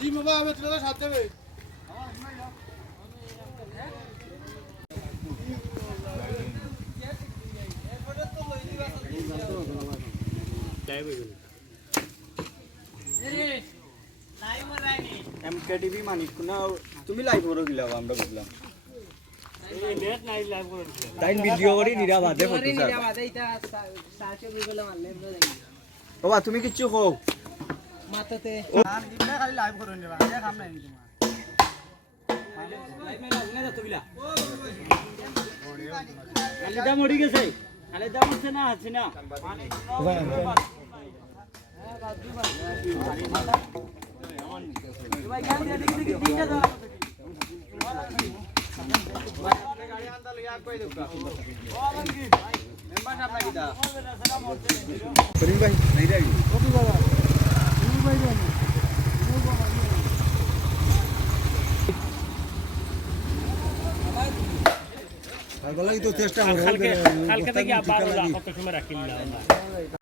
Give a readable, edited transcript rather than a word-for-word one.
নাজিম বাবা আমি তোর সাথে দেবে এমকেটিভি মানিক না তুমি লাইভ করো গিলা আমরা বুঝলাম এই নেট নাই লাইভ করে তাই ভিডিও করি নিরাবাদে ফটো স্যার নিরাবাদে এটা সার্চ গুগলে মারলে যাবে বাবা তুমি কিচ্ছু কও মাথাতে আর ইবনে খালি লাইভ করে নিবা এ কাম নাই তোমার লাইভ মে লাগনে যা তুইলা আলিদা মরি গেছে আলিদা মরছে না আছে না ভাই গান দিয়ে দেখি দিনটা দাও গাড়ি আনতা লইয়া কই দেবা ও বঙ্গি মেম্বার সাহেব লাগি দা করিম ভাই নাই রে কপি বাবা তুমি ভাই জানি আর বলা কি তো চেষ্টা করো কালকে থেকে আবার কত সময় রাখিলা